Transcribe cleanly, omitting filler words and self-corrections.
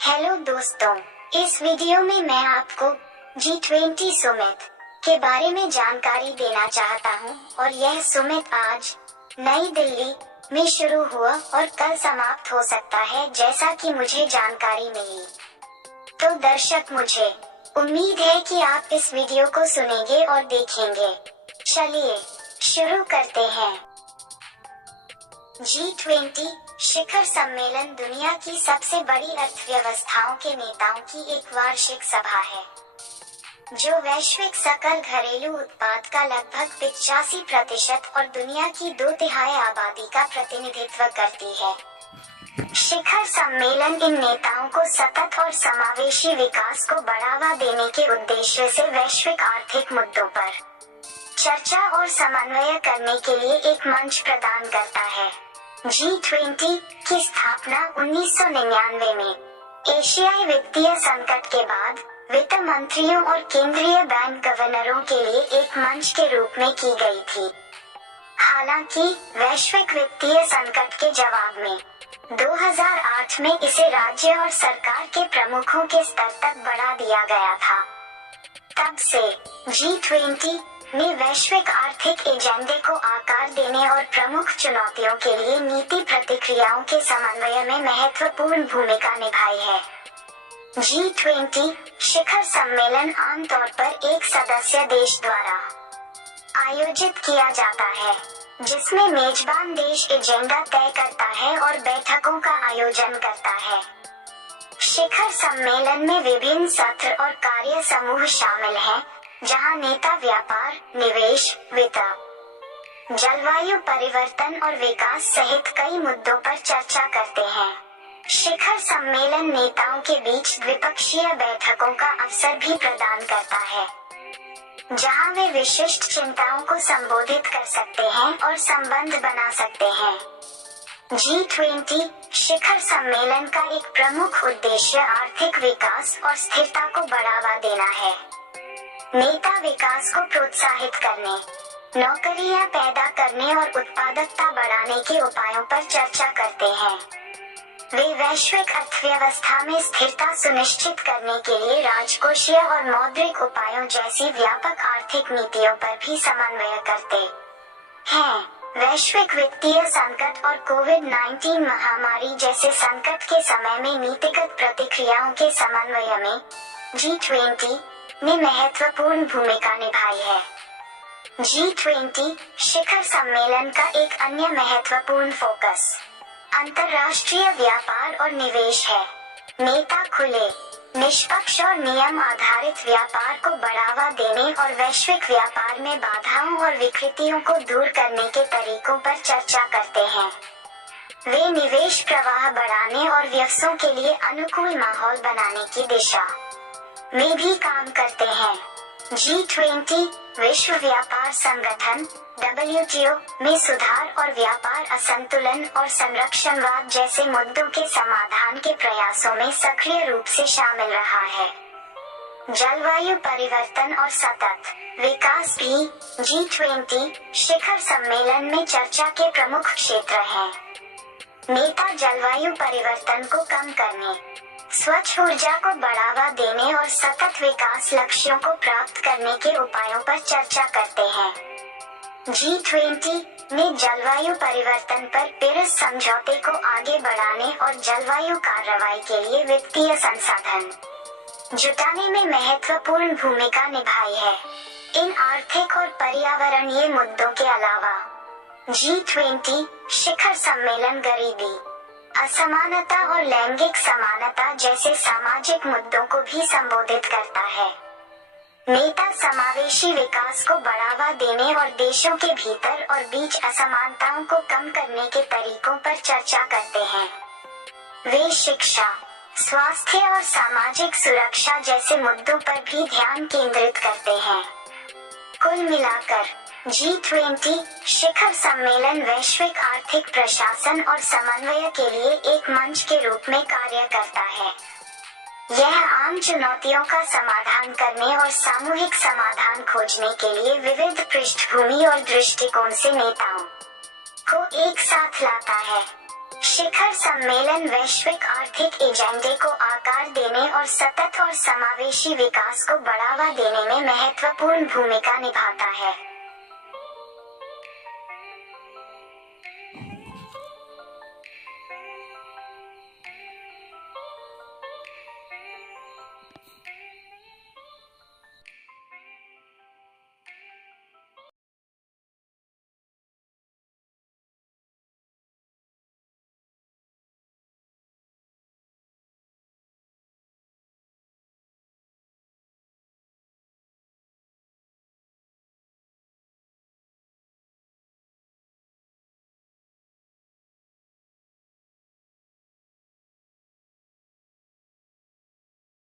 Hello दोस्तों, इस video में मैं आपको G20 समिट के बारे में जानकारी देना चाहता हूं और यह समिट आज नई दिल्ली में शुरू हुआ और कल समाप्त हो सकता है जैसा कि मुझे जानकारी मिली। तो दर्शक, मुझे उम्मीद है कि आप इस वीडियो को सुनेंगे और देखेंगे। चलिए शुरू करते हैं। G20 शिखर सम्मेलन दुनिया की सबसे बड़ी अर्थव्यवस्थाओं के नेताओं की एक वार्षिक सभा है, जो वैश्विक सकल घरेलू उत्पाद का लगभग 85% और दुनिया की 2/3 आबादी का प्रतिनिधित्व करती है। शिखर सम्मेलन इन नेताओं को सतत और समावेशी विकास को बढ़ावा देने के उद्देश्य से वैश्विक आर्थिक मुद्दों पर चर्चा और समन्वय करने के लिए एक मंच प्रदान करता है। G20 की स्थापना 1999 में एशियाई वित्तीय संकट के बाद वित्त मंत्रियों और केंद्रीय बैंक गवर्नरों के लिए एक मंच के रूप में की गई थी। हालांकि वैश्विक वित्तीय संकट के जवाब में 2008 में इसे राज्य और सरकार के प्रमुखों के स्तर तक बढ़ा दिया गया था। तब से G20 ने वैश्विक आर्थिक एजेंडे को आकार देने और प्रमुख चुनौतियों के लिए नीति प्रतिक्रियाओं के समन्वय में महत्वपूर्ण भूमिका निभाई है। G20 शिखर सम्मेलन आमतौर पर एक सदस्य देश द्वारा आयोजित किया जाता है, जिसमें मेजबान देश एजेंडा तय करता है और बैठकों का आयोजन करता है। शिखर सम्मेलन में विभिन्न सत्र और कार्य समूह शामिल हैं, जहां नेता व्यापार, निवेश, वित्त, जलवायु परिवर्तन और विकास सहित कई मुद्दों पर चर्चा करते हैं। शिखर सम्मेलन नेताओं के बीच द्विपक्षीय बैठकों का अवसर भी प्रदान करता है, जहां वे विशिष्ट चिंताओं को संबोधित कर सकते हैं और संबंध बना सकते हैं। G20 शिखर सम्मेलन का एक प्रमुख उद्देश्य आर्थिक विकास और स्थिरता को बढ़ावा देना है। नेता विकास को प्रोत्साहित करने, नौकरियां पैदा करने और उत्पादकता बढ़ाने के उपायों पर चर्चा करते हैं। वे वैश्विक अर्थव्यवस्था में स्थिरता सुनिश्चित करने के लिए राजकोषीय और मौद्रिक उपायों जैसी व्यापक आर्थिक नीतियों पर भी समन्वय करते हैं। वैश्विक वित्तीय संकट और कोविड-19 महामारी जैसे संकट के समय में नीतिगत प्रतिक्रियाओं के समन्वय में G20 ने महत्वपूर्ण भूमिका निभाई है। G20 शिखर सम्मेलन का एक अन्य महत्वपूर्ण फोकस अंतर्राष्ट्रीय व्यापार और निवेश है। नेता खुले, निष्पक्ष और नियम आधारित व्यापार को बढ़ावा देने और वैश्विक व्यापार में बाधाओं और विकृतियों को दूर करने के तरीकों पर चर्चा करते हैं। वे निवेश प्रवाह बढ़ाने और व्यवसायों के लिए अनुकूल माहौल बनाने की दिशा में भी काम करते हैं। G20 विश्व व्यापार संगठन WTO में सुधार और व्यापार असंतुलन और संरक्षणवाद जैसे मुद्दों के समाधान के प्रयासों में सक्रिय रूप से शामिल रहा है। जलवायु परिवर्तन और सतत विकास भी G20 शिखर सम्मेलन में चर्चा के प्रमुख क्षेत्र हैं। नेता जलवायु परिवर्तन को कम करने, स्वच्छ ऊर्जा को बढ़ावा देने और सतत विकास लक्ष्यों को प्राप्त करने के उपायों पर चर्चा करते हैं। G20 ने जलवायु परिवर्तन पर पेरिस समझौते को आगे बढ़ाने और जलवायु कार्रवाई के लिए वित्तीय संसाधन जुटाने में महत्वपूर्ण भूमिका निभाई है। इन आर्थिक और पर्यावरणीय मुद्दों के अलावा G20 शिखर सम्मेलन गरीबी, असमानता और लैंगिक समानता जैसे सामाजिक मुद्दों को भी संबोधित करता है। नेता समावेशी विकास को बढ़ावा देने और देशों के भीतर और बीच असमानताओं को कम करने के तरीकों पर चर्चा करते हैं। वे शिक्षा, स्वास्थ्य और सामाजिक सुरक्षा जैसे मुद्दों पर भी ध्यान केंद्रित करते हैं। कुल मिलाकर G20 शिखर सम्मेलन वैश्विक आर्थिक प्रशासन और समन्वय के लिए एक मंच के रूप में कार्य करता है। यह आम चुनौतियों का समाधान करने और सामूहिक समाधान खोजने के लिए विविध पृष्ठभूमि और दृष्टिकोण से नेताओं को एक साथ लाता है। शिखर सम्मेलन वैश्विक आर्थिक एजेंडे को आकार देने और सतत और समावेशी विकास को बढ़ावा देने में महत्वपूर्ण भूमिका निभाता है।